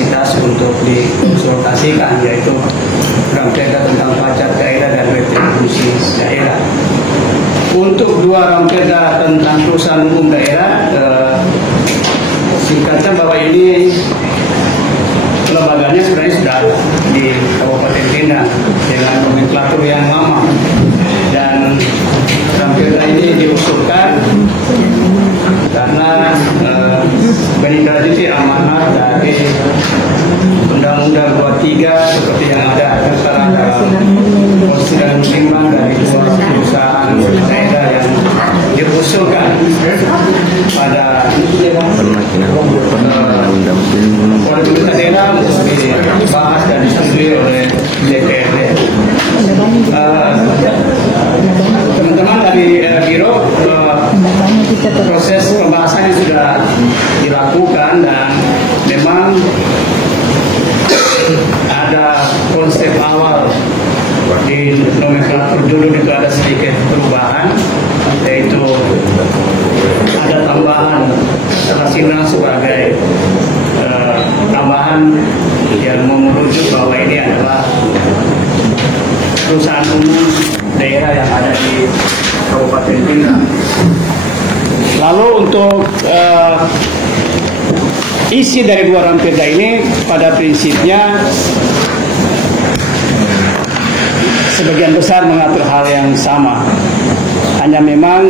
kapasitas untuk dikonsultasikan, yaitu Ramperda tentang pajak daerah dan retribusi daerah. Untuk dua Ramperda tentang perusahaan umum daerah, singkatnya bahwa ini lembaganya sebenarnya sudah ada di Kabupaten Pindang dengan nomenklatur yang lama, dan Ramperda ini diusulkan karena menindaklanjuti amanat dari Undang-Undang 23 seperti yang ada tertera dalam Konstitusi Menimbang dari dua perusahaan daerah yang diusulkan pada pemerintah daerah untuk dibahas dan disetujui oleh DPRD. Teman-teman dari Biro, proses pembahasannya sudah dilakukan dan memang ada konsep awal di nomenklatur dulu itu ada sedikit perubahan, yaitu ada tambahan Rasina sebagai tambahan yang merujuk bahwa ini adalah perusahaan umum daerah yang ada di Kabupaten Pindang. Lalu untuk isi dari dua Ramperda ini pada prinsipnya sebagian besar mengatur hal yang sama. Hanya memang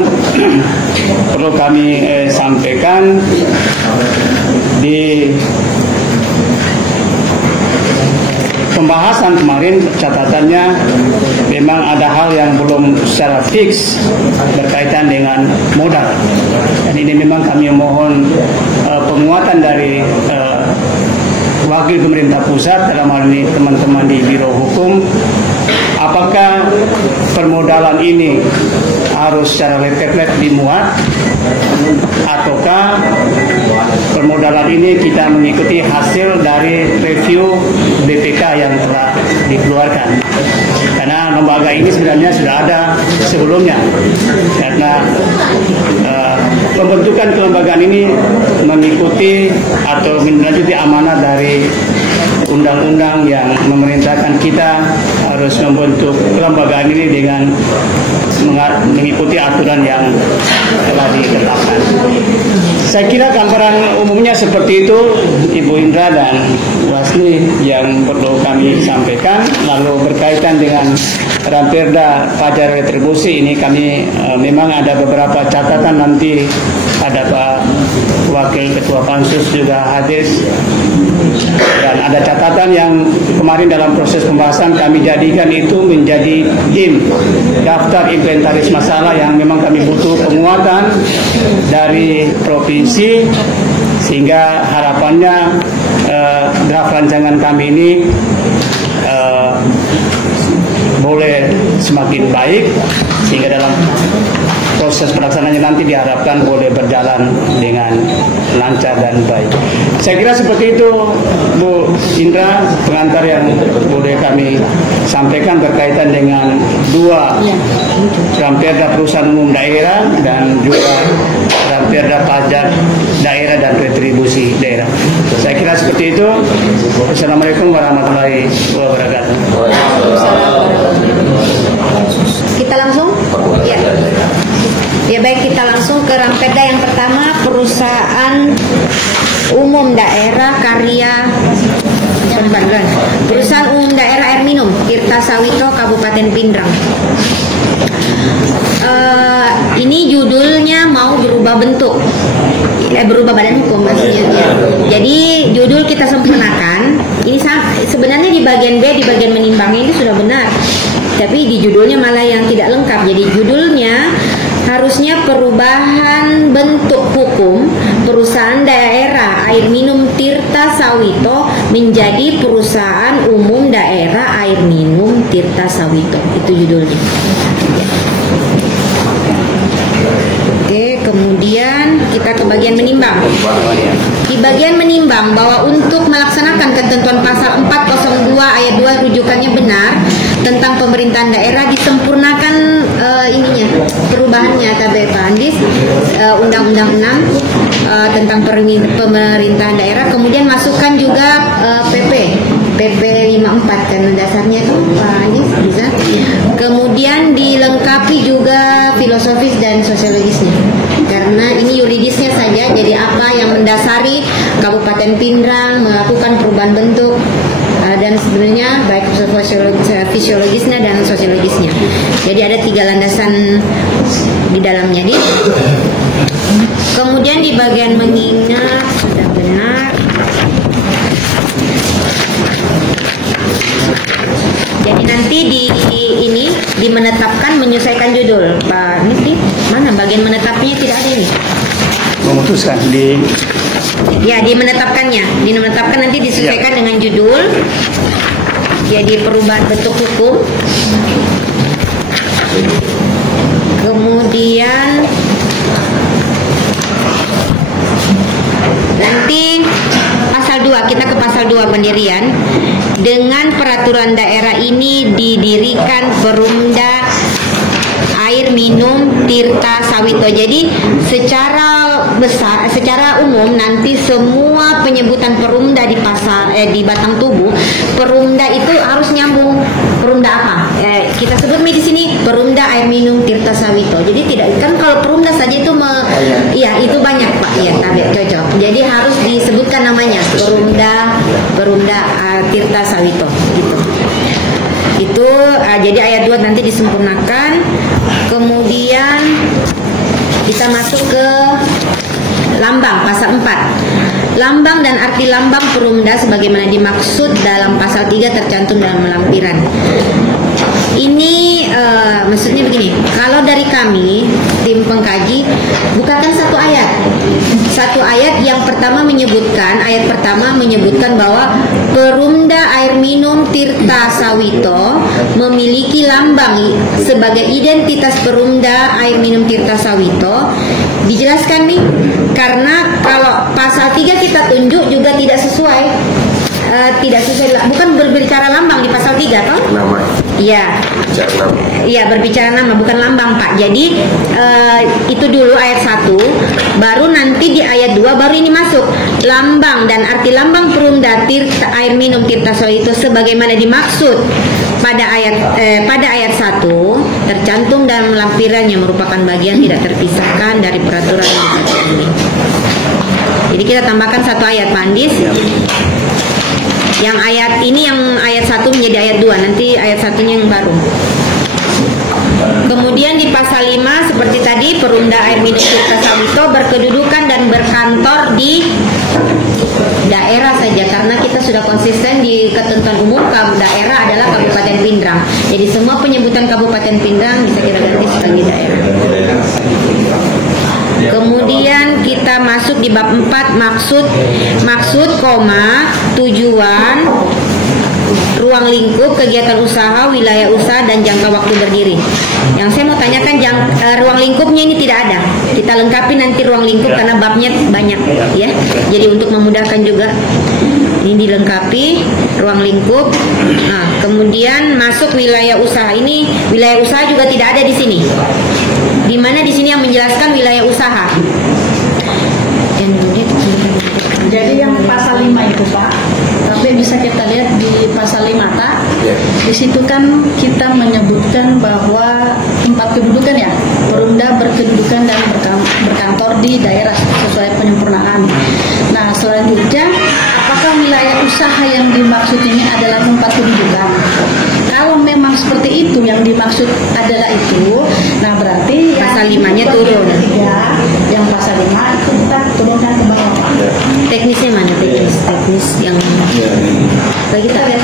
perlu kami sampaikan di pembahasan kemarin catatannya memang ada hal yang belum secara fix berkaitan dengan modal. Dan ini memang kami mohon penguatan dari wakil pemerintah pusat, dalam hal ini teman-teman di Biro Hukum. Apakah permodalan ini harus secara letterlet dimuat, ataukah permodalan ini kita mengikuti hasil dari review BPK yang telah dikeluarkan? Karena lembaga ini sebenarnya sudah ada sebelumnya, karena pembentukan kelembagaan ini mengikuti atau menindaklanjuti amanah dari undang-undang yang memerintahkan kita harus membentuk kelembagaan ini dengan mengikuti aturan yang telah ditetapkan. Saya kira gambaran umumnya seperti itu, Ibu Indra dan Wasli, yang perlu kami sampaikan. Lalu berkaitan dengan Ramperda pajak retribusi ini, kami memang ada beberapa catatan. Nanti ada Pak Wakil Ketua Pansus juga hadir, dan ada catatan yang kemarin dalam proses pembahasan kami jadikan itu menjadi DIM, daftar inventaris masalah, yang memang kami butuh penguatan dari provinsi, sehingga harapannya draft rancangan kami ini boleh semakin baik, sehingga dalam proses pelaksanaannya nanti diharapkan boleh berjalan dengan lancar dan baik. Saya kira seperti itu, Bu Indra, pengantar yang boleh kami sampaikan berkaitan dengan dua Ramperda perusahaan umum daerah dan juga Ramperda pajak daerah dan retribusi daerah. Saya kira seperti itu. Assalamualaikum warahmatullahi wabarakatuh. Kita langsung? Ya. Ya baik, kita langsung ke Ramperda yang pertama, perusahaan umum daerah karya pembangunan. Perusahaan umum daerah air minum Tirta Sawito, Kabupaten Pindrang. Ini judulnya mau berubah bentuk, berubah badan hukum maksudnya. Jadi judul kita sempurnakan. Ini sebenarnya di bagian B, di bagian menimbangnya itu sudah benar, tapi di judulnya malah yang tidak lengkap. Jadi judulnya harusnya perubahan bentuk hukum perusahaan daerah air minum Tirta Sawito menjadi perusahaan umum daerah air minum Tirta Sawito. Itu judulnya. Oke, kemudian kita ke bagian menimbang. Di bagian menimbang bahwa untuk melaksanakan ketentuan pasal 402 ayat 2 rujukannya benar tentang pemerintahan daerah, disempurnakan ininya perubahannya Pak Andis, Undang-Undang 6 tentang pemerintahan daerah, kemudian masukkan juga PP 54 karena dasarnya itu Pak Andis bisa. Kemudian dilengkapi juga filosofis dan sosiologisnya. Karena ini yuridisnya saja, jadi apa yang mendasari Kabupaten Pindrang melakukan perubahan bentuk dan sebenarnya baik fisiologisnya dan sosiologisnya. Jadi ada 3 landasan di dalamnya. Kemudian di bagian mengingat sudah benar. Jadi nanti di menetapkan menyesuaikan judul. Pak Niti, mana bagian menetapnya tidak ada ini? Memutuskan di menetapkannya. Di menetapkan nanti disesuaikan dengan judul. Jadi perubahan bentuk hukum. Kemudian nanti pasal 2, kita ke pasal 2 pendirian. Dengan peraturan daerah ini didirikan Perumda Air Minum Tirta Sawito. Jadi secara umum nanti semua penyebutan perumda di batang tubuh perumda itu harus nyambung. Perumda apa? Kita sebut di sini Perumda Air Minum Tirta Sawito. Jadi tidak kan kalau perumda saja itu itu banyak Pak. Ya, cocok. Jadi harus disebutkan namanya Perumda Tirta Sawito gitu. Itu jadi ayat 2 nanti disempurnakan. Kemudian kita masuk ke lambang pasal 4. Lambang dan arti lambang perumda sebagaimana dimaksud dalam pasal 3 tercantum dalam lampiran. Ini maksudnya begini, kalau dari kami tim pengkaji bukakan satu ayat yang ayat pertama menyebutkan bahwa Perumda Air Minum Tirta Sawito memiliki lambang sebagai identitas Perumda Air Minum Tirta Sawito. Dijelaskan nih, karena kalau pasal 3 kita tunjuk juga tidak sesuai. Bukan berbicara lambang di pasal 3 toh? Nama. Iya, berbicara nama bukan lambang Pak. Jadi itu dulu ayat 1, baru nanti di ayat 2 baru ini masuk lambang dan arti lambang Perumda Air Minum Tirta Sawito sebagaimana dimaksud pada ayat 1 tercantum dalam lampiran yang merupakan bagian tidak terpisahkan dari peraturan ini. Jadi kita tambahkan satu ayat Pak Andis. Yang ayat 1 menjadi ayat 2, nanti ayat 1-nya yang baru. Kemudian di pasal 5 seperti tadi Perumda Air Minum Tirta Sawito berkedudukan dan berkantor di daerah saja karena kita sudah konsisten di ketentuan umum daerah adalah Kabupaten Pindrang. Jadi semua penyebutan Kabupaten Pindrang bisa kita ganti sebagai daerah. Kemudian kita masuk di bab 4 maksud, tujuan, ruang lingkup, kegiatan usaha, wilayah usaha dan jangka waktu berdiri. Yang saya mau tanyakan ruang lingkupnya ini tidak ada. Kita lengkapi nanti ruang lingkup karena babnya banyak ya. Jadi untuk memudahkan juga ini dilengkapi ruang lingkup. Nah, kemudian masuk wilayah usaha. Ini wilayah usaha juga tidak ada di sini. Di mana di sini yang menjelaskan wilayah usaha? Jadi yang pasal 5 itu Pak, tapi bisa kita lihat di pasal 5 tak? Di situ kan kita menyebutkan bahwa tempat kedudukan ya, Perumda berkedudukan dan berkantor di daerah sesuai penyempurnaan. Nah selanjutnya, apakah wilayah usaha yang dimaksud ini adalah tempat kedudukan? Kalau memang seperti itu yang dimaksud adalah itu, nah berarti pasal 5-nya turun. Yang pasal 5 itu kita turunkan ke bawah. Teknisnya mana teknis yang kita lihat